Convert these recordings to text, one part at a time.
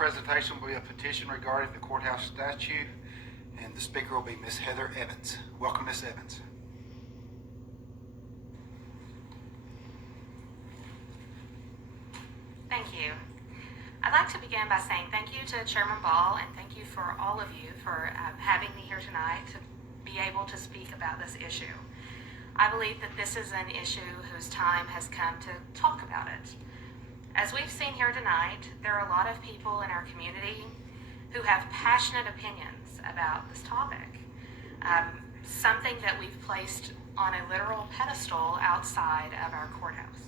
presentation will be a petition regarding the courthouse statue, and the speaker will be Ms. Heather Evans. Welcome, Ms. Evans. Thank you. I'd like to begin by saying thank you to Chairman Ball and thank you for all of you for having me here tonight to be able to speak about this issue. I believe that this is an issue whose time has come to talk about it. As we've seen here tonight, there are a lot of people in our community who have passionate opinions about this topic, something that we've placed on a literal pedestal outside of our courthouse.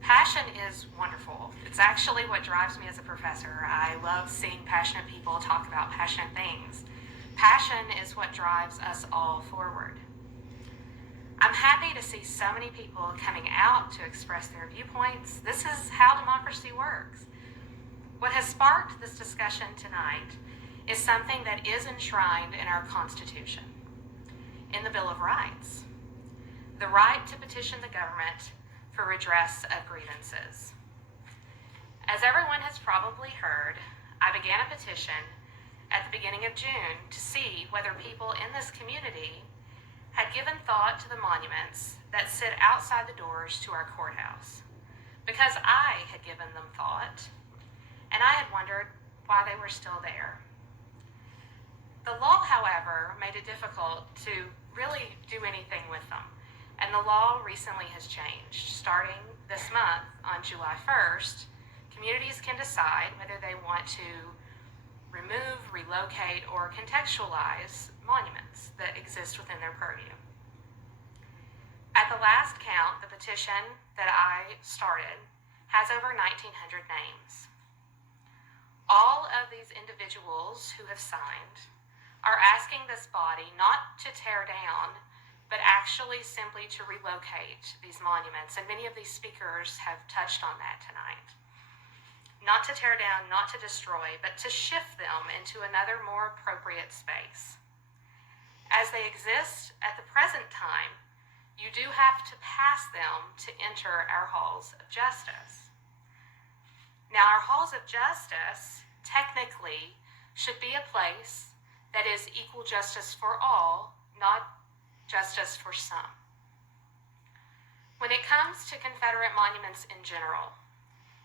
Passion is wonderful. It's actually what drives me as a professor. I love seeing passionate people talk about passionate things. Passion is what drives us all forward. I'm happy to see so many people coming out to express their viewpoints. This is how democracy works. What has sparked this discussion tonight is something that is enshrined in our Constitution, in the Bill of Rights, the right to petition the government for redress of grievances. As everyone has probably heard, I began a petition at the beginning of June to see whether people in this community had given thought to the monuments that sit outside the doors to our courthouse, because I had given them thought, and I had wondered why they were still there. The law, however, made it difficult to really do anything with them, and the law recently has changed. Starting this month, on July 1st, communities can decide whether they want to remove, relocate, or contextualize monuments that exist within their purview. At the last count, the petition that I started has over 1,900 names. All of these individuals who have signed are asking this body not to tear down, but actually simply to relocate these monuments, and many of these speakers have touched on that tonight. Not to tear down, not to destroy, but to shift them into another more appropriate space. As they exist at the present time, you do have to pass them to enter our halls of justice. Now, our halls of justice technically should be a place that is equal justice for all, not justice for some. When it comes to Confederate monuments in general,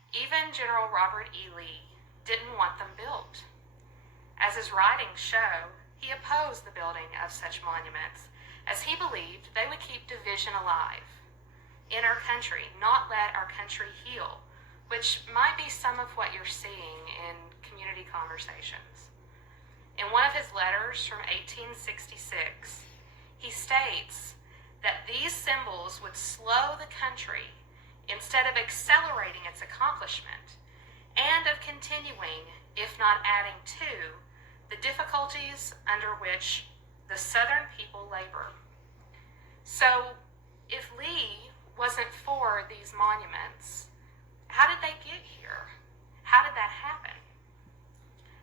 even General Robert E. Lee didn't want them built. As his writings show, he opposed the building of such monuments, as he believed they would keep division alive in our country, not let our country heal, which might be some of what you're seeing in community conversations. In one of his letters from 1866, he states that these symbols would slow the country instead of accelerating its accomplishment, and of continuing, if not adding to, the difficulties under which the Southern people labor. So, if Lee wasn't for these monuments, how did they get here? How did that happen?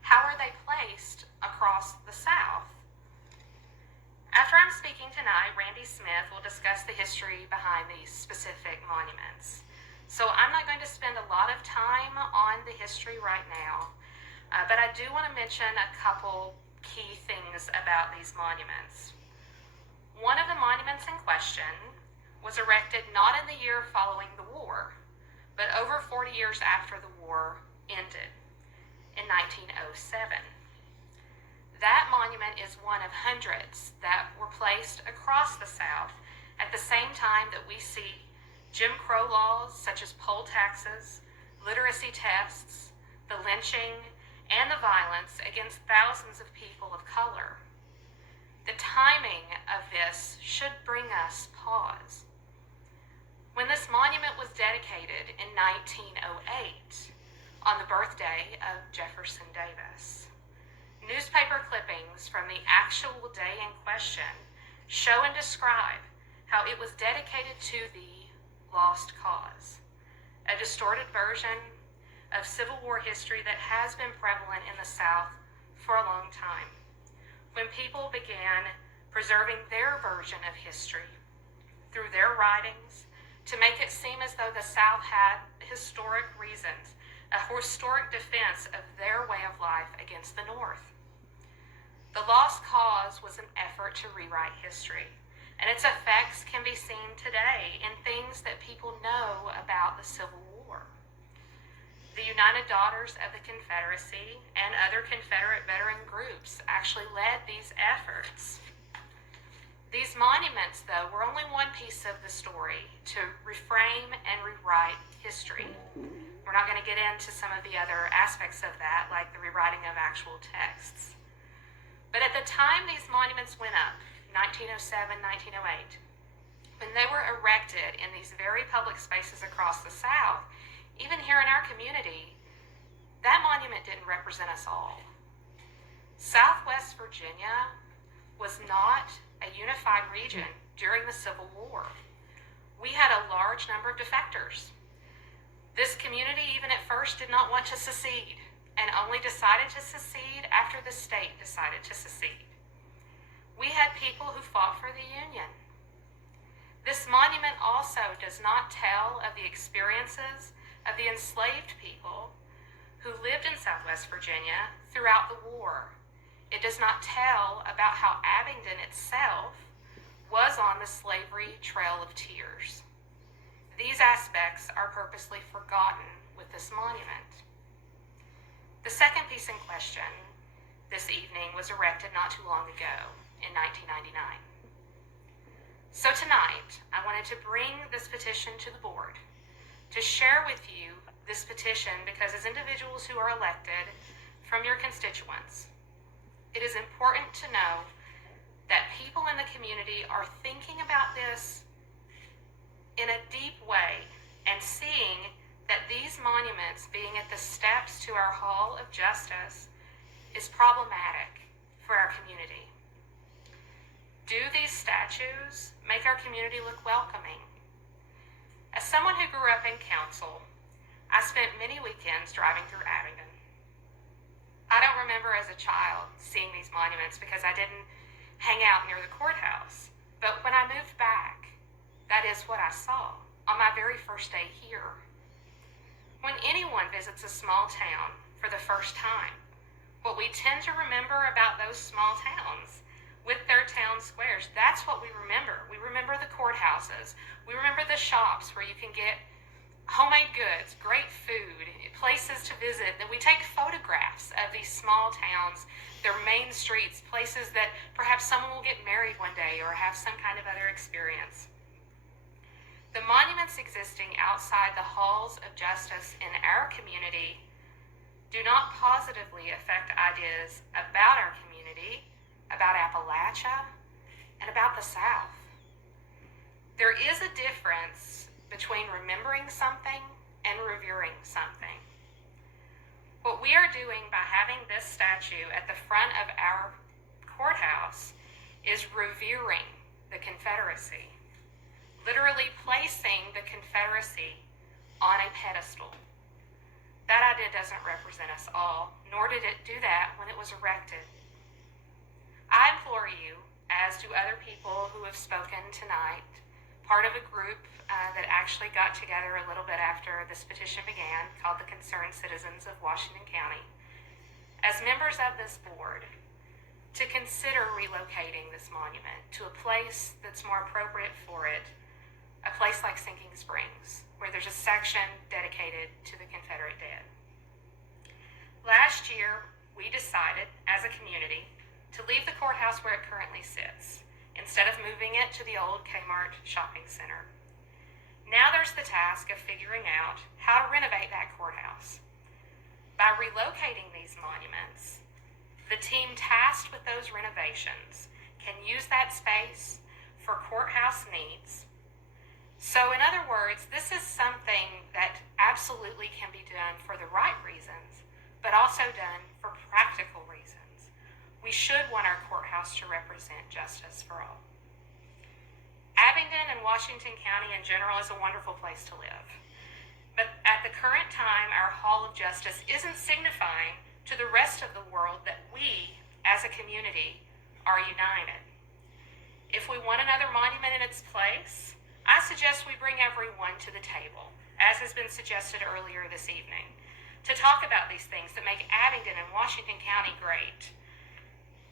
How are they placed across the South? After I'm speaking tonight, Randy Smith will discuss the history behind these specific monuments. So I'm not going to spend a lot of time on the history right now, but I do want to mention a couple key things about these monuments. One of the monuments in question was erected not in the year following the war, but over 40 years after the war ended, in 1907. That monument is one of hundreds that were placed across the South at the same time that we see Jim Crow laws such as poll taxes, literacy tests, the lynching, and the violence against thousands of people of color. The timing of this should bring us pause. When this monument was dedicated in 1908, on the birthday of Jefferson Davis, newspaper clippings from the actual day in question show and describe how it was dedicated to the lost cause, a distorted version of Civil War history that has been prevalent in the South for a long time, when people began preserving their version of history through their writings to make it seem as though the South had historic reasons a historic defense of their way of life against the North. The lost cause was an effort to rewrite history, and its effects can be seen today in things that people know about the Civil War. The United Daughters of the Confederacy and other Confederate veteran groups actually led these efforts. These monuments, though, were only one piece of the story to reframe and rewrite history. We're not going to get into some of the other aspects of that, like the rewriting of actual texts. But at the time these monuments went up, 1907, 1908, when they were erected in these very public spaces across the South, even here in our community, that monument didn't represent us all. Southwest Virginia was not a unified region during the Civil War. We had a large number of defectors. This community, even at first, did not want to secede, and only decided to secede after the state decided to secede. We had people who fought for the Union. This monument also does not tell of the experiences of the enslaved people who lived in Southwest Virginia throughout the war. It does not tell about how Abingdon itself was on the slavery trail of tears. These aspects are purposely forgotten with this monument. The second piece in question this evening was erected not too long ago, in 1999. So tonight, I wanted to bring this petition to the board, to share with you this petition because as individuals who are elected from your constituents, it is important to know that people in the community are thinking about this in a deep way and seeing that these monuments being at the steps to our Hall of Justice is problematic for our community. Do these statues make our community look welcoming? As someone who grew up in council, I spent many weekends driving through Abingdon. I don't remember as a child seeing these monuments because I didn't hang out near the courthouse, but when I moved back, that is what I saw on my very first day here. When anyone visits a small town for the first time, what we tend to remember about those small towns with their town squares, that's what we remember. We remember the courthouses. We remember the shops where you can get homemade goods, great food, places to visit, that we take photographs of these small towns, their main streets, places that perhaps someone will get married one day or have some kind of other experience. The monuments existing outside the halls of justice in our community do not positively affect ideas about our community, about Appalachia, and about the South. There is a difference between remembering something and revering something. What we are doing by having this statue at the front of our courthouse is revering the Confederacy, literally placing the Confederacy on a pedestal. That idea doesn't represent us all, nor did it do that when it was erected. I implore you, as do other people who have spoken tonight, part of a group that actually got together a little bit after this petition began, called the Concerned Citizens of Washington County, as members of this board, to consider relocating this monument to a place that's more appropriate for it, a place like Sinking Springs, where there's a section dedicated to the Confederate dead. Last year, we decided, as a community, to leave the courthouse where it currently sits, instead of moving it to the old Kmart shopping center. Now there's the task of figuring out how to renovate that courthouse. By relocating these monuments, the team tasked with those renovations can use that space for courthouse needs. So in other words, this is something that absolutely can be done for the right reasons, but also done for practical reasons. We should want our courthouse to represent justice for all. Abingdon and Washington County in general is a wonderful place to live. But at the current time, our Hall of Justice isn't signifying to the rest of the world that we, as a community, are united. If we want another monument in its place, I suggest we bring everyone to the table, as has been suggested earlier this evening, to talk about these things that make Abingdon and Washington County great,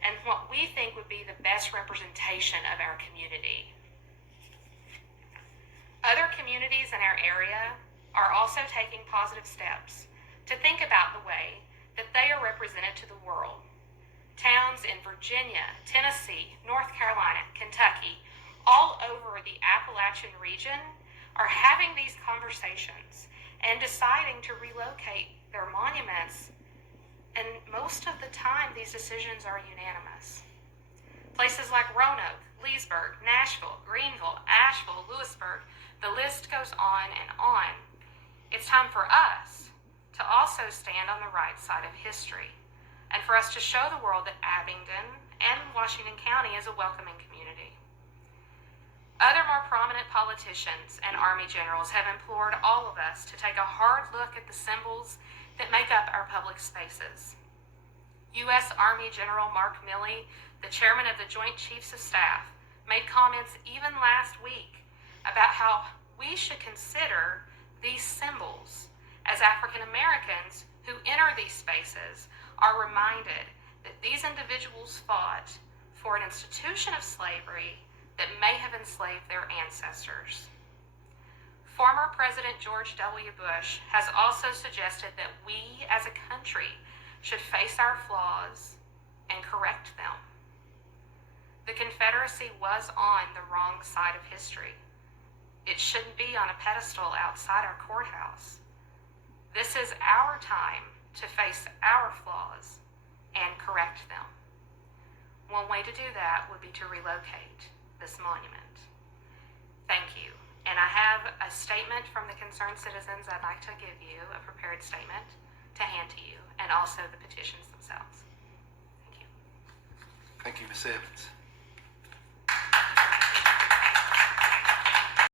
and what we think would be the best representation of our community. Other communities in our area are also taking positive steps to think about the way that they are represented to the world. Towns in Virginia, Tennessee, North Carolina, Kentucky, all over the Appalachian region are having these conversations and deciding to relocate their monuments, and most of the time these decisions are unanimous. Places like Roanoke, Leesburg, Nashville, Greenville, Asheville, Lewisburg, the list goes on and on. It's time for us to also stand on the right side of history, and for us to show the world that Abingdon and Washington County is a welcoming community. Other more prominent politicians and Army generals have implored all of us to take a hard look at the symbols that make up our public spaces. U.S. Army General Mark Milley, the chairman of the Joint Chiefs of Staff, made comments even last week about how we should consider these symbols as African Americans who enter these spaces are reminded that these individuals fought for an institution of slavery that may have enslaved their ancestors. Former President George W. Bush has also suggested that we as a country should face our flaws and correct them. The Confederacy was on the wrong side of history. It shouldn't be on a pedestal outside our courthouse. This is our time to face our flaws and correct them. One way to do that would be to relocate this monument. Thank you. And I have a statement from the concerned citizens I'd like to give you, a prepared statement to hand to you, and also the petitions themselves. Thank you. Thank you, Ms. Evans.